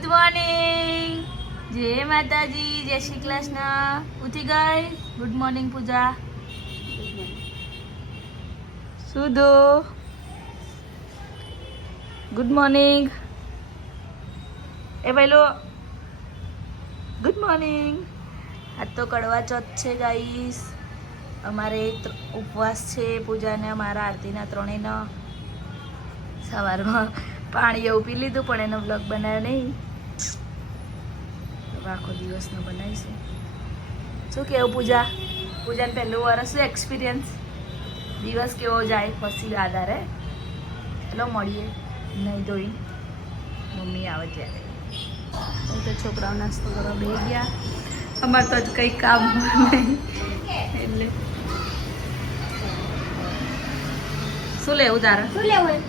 Good morning, જય માતાજી, જય શ્રી કૃષ્ણ. ઉઠી ગઈ? ગુડ મોર્નિંગ પૂજા. સુધો ગુડ મોર્નિંગ. એ પેલો ગુડ મોર્નિંગ. આજ તો કડવા ચોથ છે ગાઈસ. અમારે ઉપવાસ છે પૂજાને અમારા આરતીના ત્રણેયનો. સવારમાં પાણી એવું પી લીધું પણ એનો બ્લોગ બનાવ્યો નહીં. આખો દિવસનો બનાવીશું. શું કેવું પૂજા? પૂજાને પહેલું વર્ષ શું એક્સપિરિયન્સ? દિવસ કેવો જાય પછી આધારે. ચલો મળીએ નહીં ધોઈ મમ્મી આવે ત્યારે. તો છોકરાઓ નાસ્તો કરવા બેસી ગયા. અમારે તો જ કંઈ કામ નહીં એટલે. શું લેવું તારે? શું લેવું?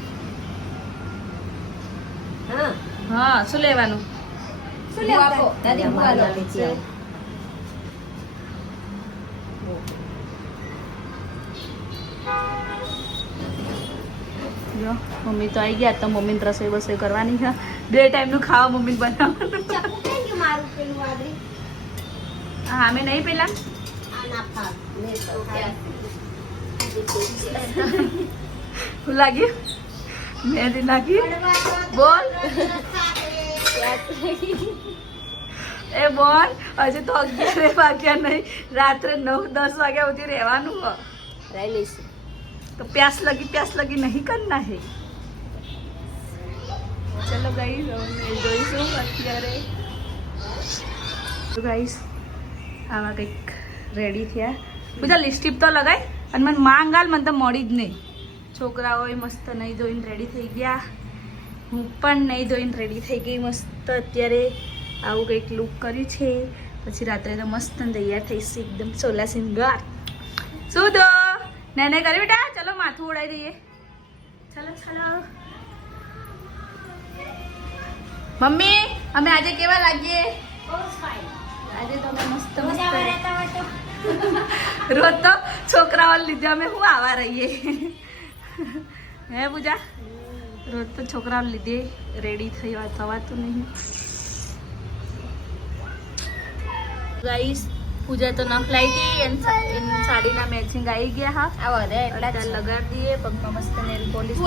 હા, શું લેવાનું? શું લેવું આપો? દાદી બુઆ લો છે. જો મમ્મી તો આવી ગયા. તો મમ્મીને રસોઈ બસોઈ કરવાની છે. 2 ટાઈમનું ખાવા મમ્મી બનાવવાનું. ચપ્પુ કેમ કે મારું પેલું વાદળી હા, અમે નહીં પેલા આ ના ફાવ ને તો શું લાગ્યું? મહેંદી નાખી. બોલ એ બોલ. હજી તો 11 વાગ્યા નહીં. રાત્રે 9-10 વાગ્યા સુધી રહેવાનું હોય. રહી લઈશું. તો પ્યાસ લગી નહીં કરના હે. ચલો ગાઈસ, હવે જોઈશું અત્યારે. તો ગાઈસ આવા કંઈક રેડી થયા. બધા લિપસ્ટિક તો લગાય અને મને માંગાલ મને તો મળી જ નહીં. છોકરાઓ મસ્ત નહીં ધોઈને રેડી થઈ ગયા. હું પણ નહીં ધોઈને રેડી થઈ ગઈ મસ્ત. અત્યારે આવું કંઈક લુક કર્યું છે. પછી રાત્રે તો મસ્ત તૈયાર થઈશ એકદમ સોલા સિંગાર. શું દો ને કરી બેટા? ચલો માથું ઉડાવી દઈએ. ચલો ચલો મમ્મી, અમે આજે કેવા લાગીએ? આજે તો અમે મસ્ત મસ્ત. રોજ તો છોકરાઓ લીધે અમે શું આવા રહીએ હે પૂજા? રોજ તો છોકરાઓ લીધે રેડી થવાતું નહીં. ગાઈસ પૂજા તો નખ લાવી હતી. એની સાડીના મેચિંગ આવી ગયા. હા અત્યારે લગાડી દઈએ. પગમાં મસ્ત નેલ પોલિશ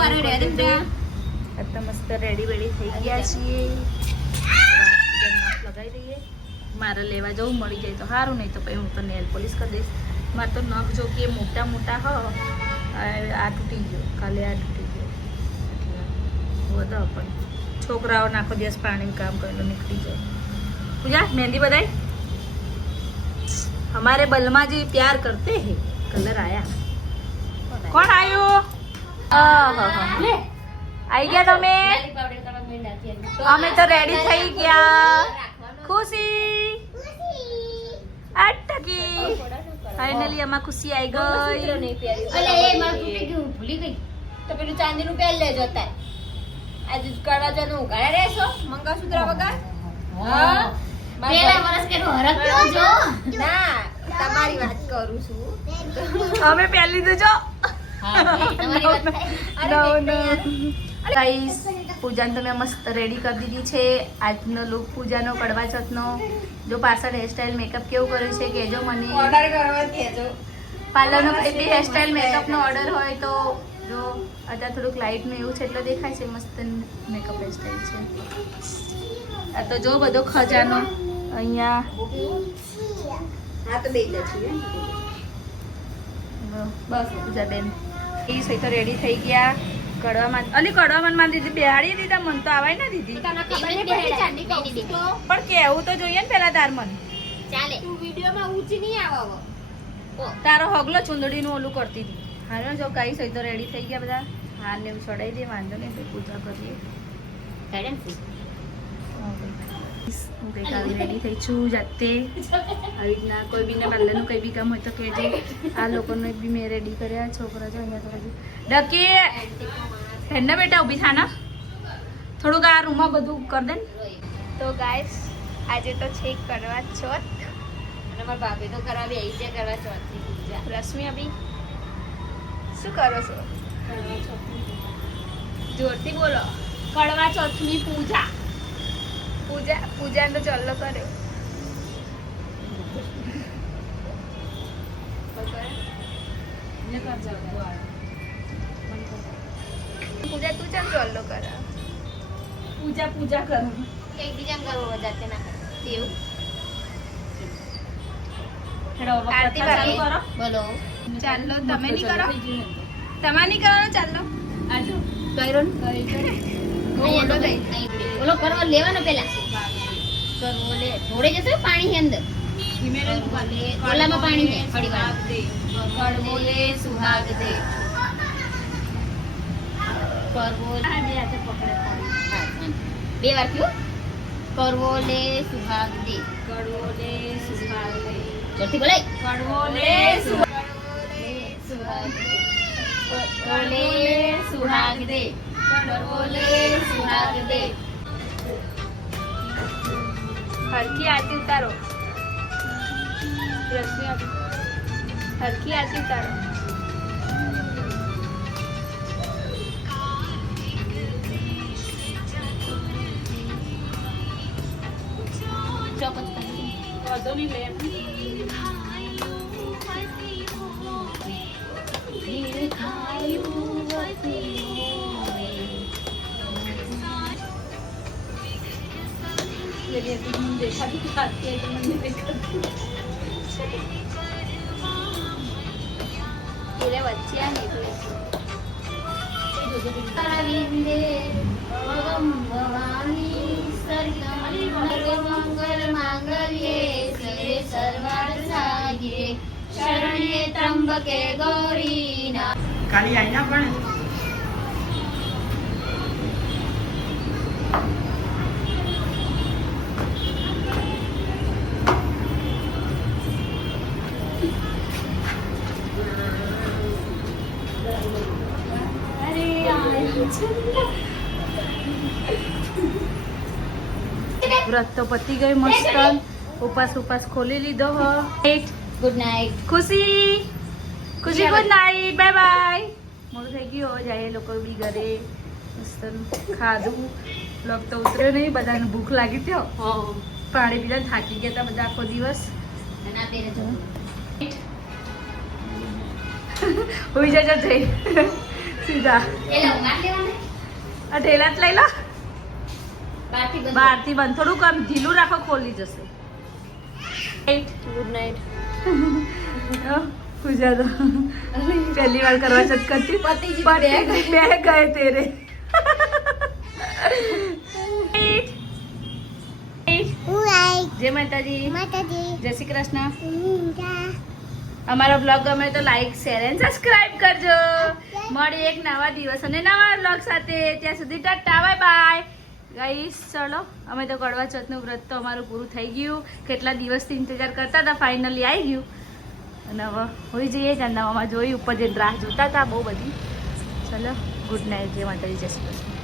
મસ્ત રેડી વેડી થઈ ગયા છીએ. નખ લગાવી દઈએ. મારે લેવા જવું મળી જાય તો સારું, નહીં તો પછી હું તો નેલ પોલિશ કરી દઈશ. મારે તો નખ જો કે મોટા મોટા હો. આ તૂટી ગયો કાલે, આ તૂટી ગયો બધો. પણ છોકરાઓ આખો દિવસ પાણીનું કામ કરેલું નીકળી જાય. પૂજા મહેંદી બધાય हमारे बलमा जी प्यार करते हैं. कलर आया. कौन आयो? ले आई गया તમે? અમે તો રેડી થઈ ગયા. ખુશી અટકી. ફાઇનલી અમાર ખુશી આવી ગઈ. અલે એ મારું તૂટી ગયું, ભૂલી ગઈ. તો પેલું ચાંદીનું પહેર લેજો તાર. આજે કરવા જવાનું ઉગાડે રહેશો મંગળસૂત્ર વગર. હા પેલા વર્ષ કે હરક કેવો જો. ના તમારી વાત કરું છું. અમે પહેલી તો જો. હા તમારી વાત થાય. ગાઈસ પૂજાને તો મેં મસ્ત રેડી કરી દીધી છે. આજનો લુક પૂજાનો કડવા ચોથનો. જો પાછળ હેરસ્ટાઈલ મેકઅપ કેવું કર્યું છે કહેજો મને. ઓર્ડર કરવા કહેજો. પાર્લરનો કોઈ બી હેરસ્ટાઈલ મેકઅપનો ઓર્ડર હોય તો જો. અત્યારે થોડુંક લાઇટનું એવું છે એટલે દેખાય છે. મસ્ત મેકઅપ હેરસ્ટાઈલ છે. આ તો જો બધો ખજાનો અહીંયા. હા તો બે જ છીએ. બસ પૂજાબેન એ સહી તો રેડી થઈ ગયા. કડવામાં કડવામાં માં દીધી બેહાડી દીધા. મન તો આવાય ના દીધી. પણ કેવું તો જોઈએ ને પેલા તાર મન. ચાલે તું વિડિયોમાં ઊંચી નહીં આવો. તારો હગલો ચુંદડીનું ઓલું કરતી હતી. હાલો જો કઈ સહી તો રેડી થઈ ગયા બધા. હાર ને એવું ચડાવી દે, વાંધો નહીં. પૂજા કરીએ. હું કંઈક આવી રેડી થઈ છું જાતે. આવી રીતના કોઈ બીને પાર્લરનું કંઈ બી કામ હોય તો કહેજો. આ લોકોને બી મેં રેડી કર્યા. છોકરા જો અહીંયા તો હજુ ડકી હેડને બેટા ઊભી થાના. થોડુંક આ રૂમમાં બધું કરી દે ને. તો ગાઈસ આજે તો છે કરવા ચોથ. અને મારા ભાભી તો કરાવી આવી છે કરવા ચોથની પૂજા. રશ્મિ અભી શું કરો છો? જોરથી બોલો. કડવા ચોથની પૂજા. પૂજા તો ચાલો કર્યો. પૂજા તું ચાલ ચાલો કરે. પૂજા કરો. એકબીજાને કરવો વધારે ના કરે એવું. આરતી ભાભી બોલો. ચાલો તમે નહીં કરો. તમારે નહીં કરવાનો ચાલો. ઓલો કરવો લેવાનો પેલા કરવો લે થોડે જશે પાણી છે અંદર ઓલામાં પાણી છે થોડી વાર કરવો લે સુહાગ દે કરવો બે વાર કયો કરવો લે સુહાગ દે જલ્દી બોલાય કરવો લે સુહાગ દે હરખી આરતી ઉતારો. રશ્મિ આપી. હરખી આરતી ઉતારો. ચોકસ વધુ નહીં લે. એટલે વચ્ચે આ નીકળે મંગલ માંગલ્યે શિવે સર્વાર્થ સાધિકે શરણ્યે ત્રંબકે ગૌરી કાલી આઈ ના પણ વ્રત તો પતી ગયું મસ્ત. ઉપાસ ખોલી લીધો હો. ગુડ નાઇટ ખુશી ગુડ નાઇટ બાય બાય. મોડું થઈ ગયું જાય લોકો બી ઘરે. મસ્ત ખાધું. બ્લોગ તો ઉતર્યો નહીં. બધાને ભૂખ લાગી ત્યો. પાણી પીને થાકી ગયા હતા બધા આખો દિવસ. ના પેરે જો હોઈ જજો જઈ સીધા એ લંગા લેવાને આ ઢેલા જ લઈ લો. બારથી બંધ બહારથી બંધ થોડુંક આમ ઢીલું રાખો ખોલી જશે. ગુડ નાઇટ પૂજા તો પહેલી વાર કરવા છત કરતી બે ગયે તેરે. જય માતાજી. જય શ્રી કૃષ્ણ. અમારો બ્લોગ ગમે તો લાઈક શેર એન્ડ સબસ્ક્રાઇબ કરજો. મળી એક નવા દિવસ અને નવા બ્લોગ સાથે. ત્યાં સુધી ટાટા બાય બાય ગાઈસ. ચલો અમે તો કડવા ચોથનું વ્રત તો અમારું પૂરું થઈ ગયું. કેટલા દિવસથી ઇંતજાર કરતા હતા. ફાઇનલી આવી ગયું અને હવે હોઈ જઈએ. ચાંદામાં જોઈ ઉપર જઈને રાહ જોતા હતા બહુ બધી. ચલો ગુડ નાઇટ. જય માતાજી. જય શ્રી કૃષ્ણ.